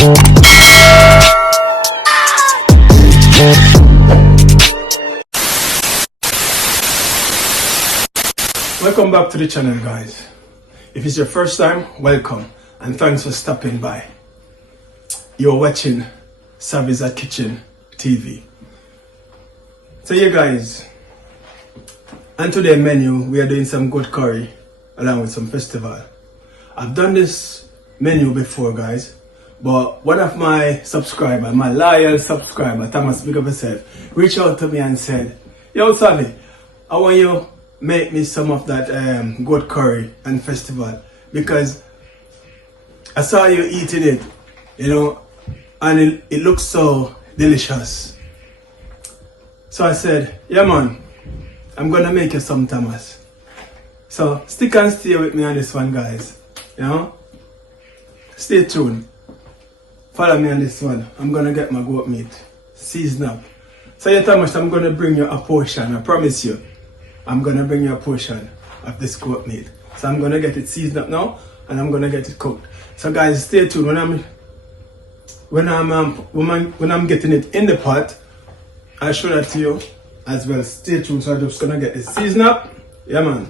Welcome back to the channel, guys. If it's your first time, welcome and thanks for stopping by. You're watching Savi's Kitchen TV. So yeah guys, on today's menu we are doing some good curry along with some festival. I've done this menu before, guys, but one of my subscribers, my loyal subscriber, Thomas, big up yourself, reached out to me and said, yo Savi, I want you make me some of that goat curry and festival, because I saw you eating it, you know, and it looks so delicious. So I said, yeah man, I'm gonna make you some, Thomas. So stick and stay with me on this one, guys, you know, stay tuned, follow me on this one. I'm gonna get my goat meat seasoned up. So yeah Thomas, I'm gonna bring you a portion, I promise you. I'm gonna bring you a portion of this goat meat. So I'm gonna get it seasoned up now, and I'm gonna get it cooked. So guys, stay tuned. When I'm getting it in the pot, I'll show that to you as well. Stay tuned. So I'm just gonna get it seasoned up. Yeah man,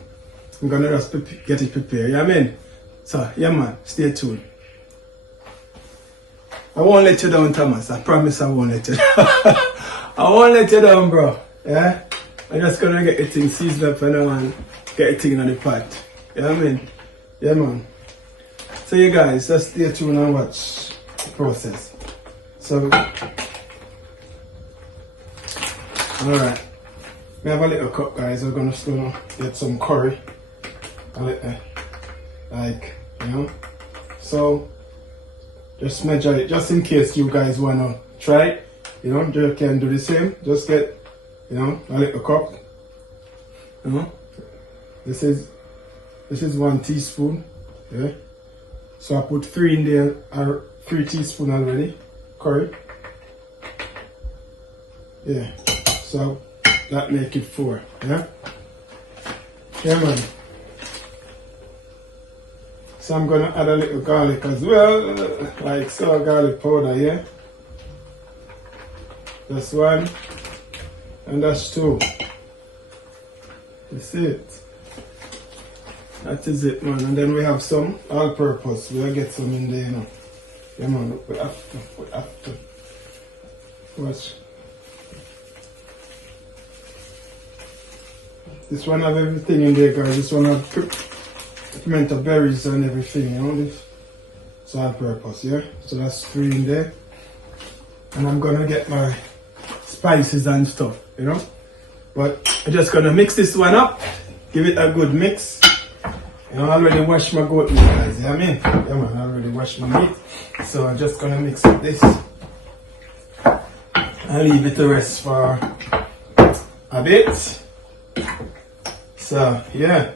I'm gonna just get it prepared. Yeah man. So yeah man, stay tuned. I won't let you down, Thomas. I promise I won't let you down. I won't let you down, bro. Yeah. I'm just gonna get the thing seasoned up and get the thing in the pot. You know what I mean? Yeah man. So you guys, just stay tuned and watch the process. So alright. We have a little cup, guys. We're gonna get some curry. Like, you know. So just measure it just in case you guys wanna try it. You know, you can do the same. Just get, you know, a little cup. You know, this is 1 teaspoon. Yeah. So I put 3 in there, or 3 teaspoons already. Curry. Yeah. So that make it 4. Yeah. Yeah man. So I'm gonna add a little garlic as well, like so, garlic powder. Yeah. That's 1. And that's 2. That's it. That is it, man. And then we have some all-purpose. We'll get some in there, you know. Yeah, man. We have to. Watch. This one have everything in there, guys. This one have pimento berries and everything, you know. This. It's all-purpose, yeah. So that's 3 in there. And I'm gonna get my spices and stuff, you know. But I'm just gonna mix this one up, give it a good mix. You know, I already washed my goat meat, guys. You know what I mean? Yeah man, I already washed my meat. So I'm just gonna mix up this. I'll leave it to rest for a bit. So yeah.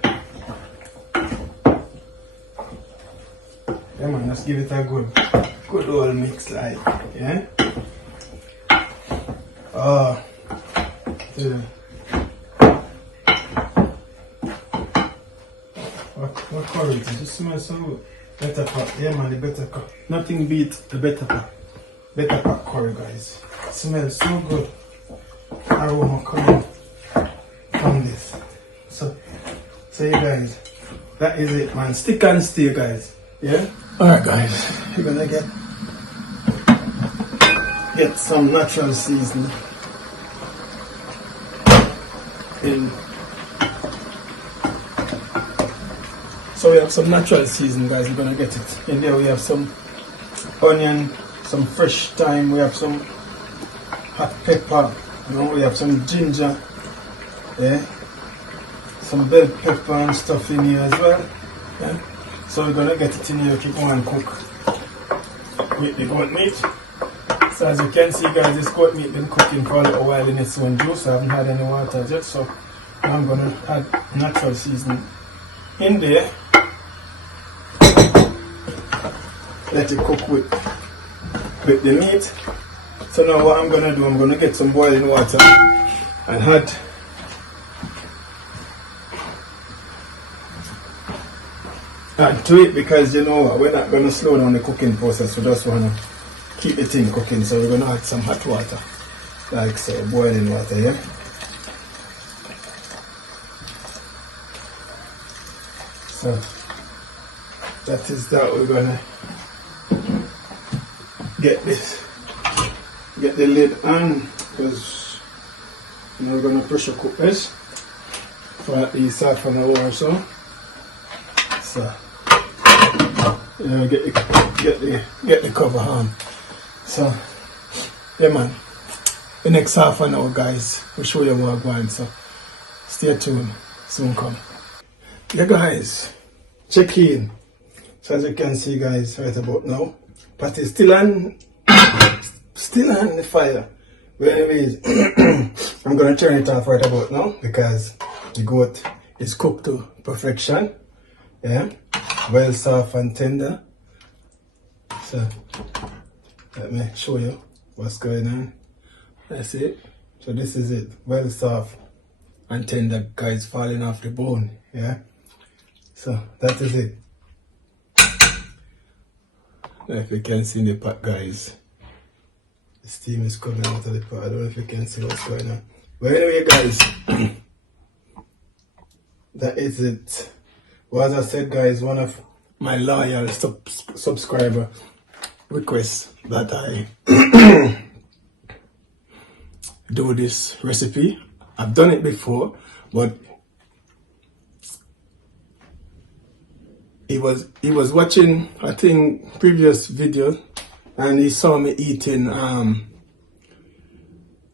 Yeah man, just give it a good old mix, like, yeah. Yeah. What curry is it? It smells so good. Better pack. Yeah man, the better pack. Nothing beat the better pack. Better pack curry, guys. It smells so good. Aroma coming from this. So you guys, that is it, man. Stick and stay, guys. Yeah? Alright guys, you're gonna get some natural seasoning in. So we have some natural seasoning, guys. We're gonna get it in there. We have some onion, some fresh thyme, we have some hot pepper, you know, we have some ginger, yeah, some bell pepper and stuff in here as well. Yeah. So we're gonna get it in here, keep on and cook with the goat meat. So as you can see, guys, this goat meat been cooking for a little while in its own juice. I haven't had any water yet, so I'm gonna add natural seasoning in there. Let it cook with the meat. So now what I'm gonna do, I'm gonna get some boiling water and add to it, because you know what, we're not gonna slow down the cooking process. We just wanna keep the thing cooking. So we're gonna add some hot water, like so, boiling water, yeah. So that is that. We're gonna get the lid on, because we're gonna pressure cook this for at least half an hour or so. So get the cover on. So yeah man, the next half an hour guys, we'll show you what we're going. So stay tuned, soon come. Yeah guys, check in. So as you can see guys, right about now, pot is still on the fire. But anyways, I'm gonna turn it off right about now because the goat is cooked to perfection. Yeah, well soft and tender. So let me show you what's going on. That's it. So this is it, well soft and tender guys, falling off the bone. Yeah, so that is it. If you can see in the pot guys, the steam is coming out of the pot. I don't know if you can see what's going on. But anyway guys, that is it. Well, as I said guys, one of my loyal subscriber requests that I do this recipe. I've done it before, but he was watching, I think, previous video, and he saw me eating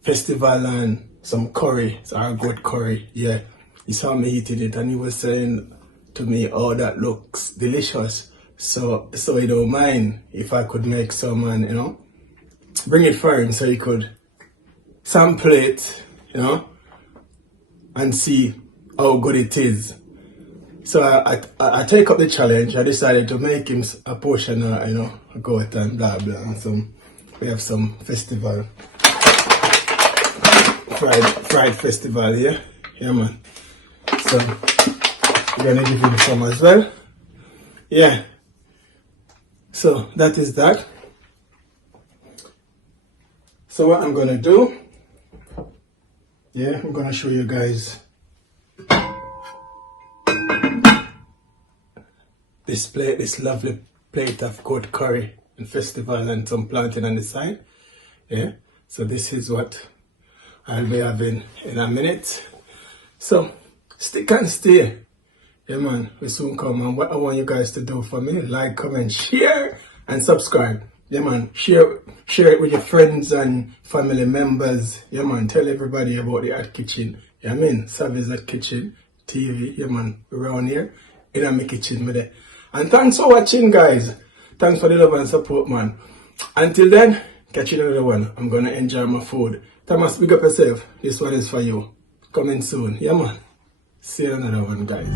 festival and some curry, our goat curry. Yeah, he saw me eating it, and he was saying to me, "Oh, that looks delicious." So he don't mind if I could make some and bring it for him so he could sample it, and see how good it is. So I take up the challenge. I decided to make him a portion of, a goat and blah blah. And we have some festival, fried festival here. Yeah man. So we're gonna give him some as well. Yeah. So that is that. So what I'm gonna do, I'm gonna show you guys this lovely plate of goat curry and festival and some plantain on the side. Yeah, so this is what I'll be having in a minute. So stick and stay. Yeah man, we soon come. And what I want you guys to do for me, like, comment, share and subscribe. Yeah man, share it with your friends and family members. Yeah man, tell everybody about the Hot Kitchen. Yeah man, Savvy's Hot Kitchen TV. Yeah man, around here in my kitchen with it. And thanks for watching guys. Thanks for the love and support man. Until then, catch you another one. I'm gonna enjoy my food. Thomas, big up yourself. This one is for you. Coming soon. Yeah man. See you another one guys.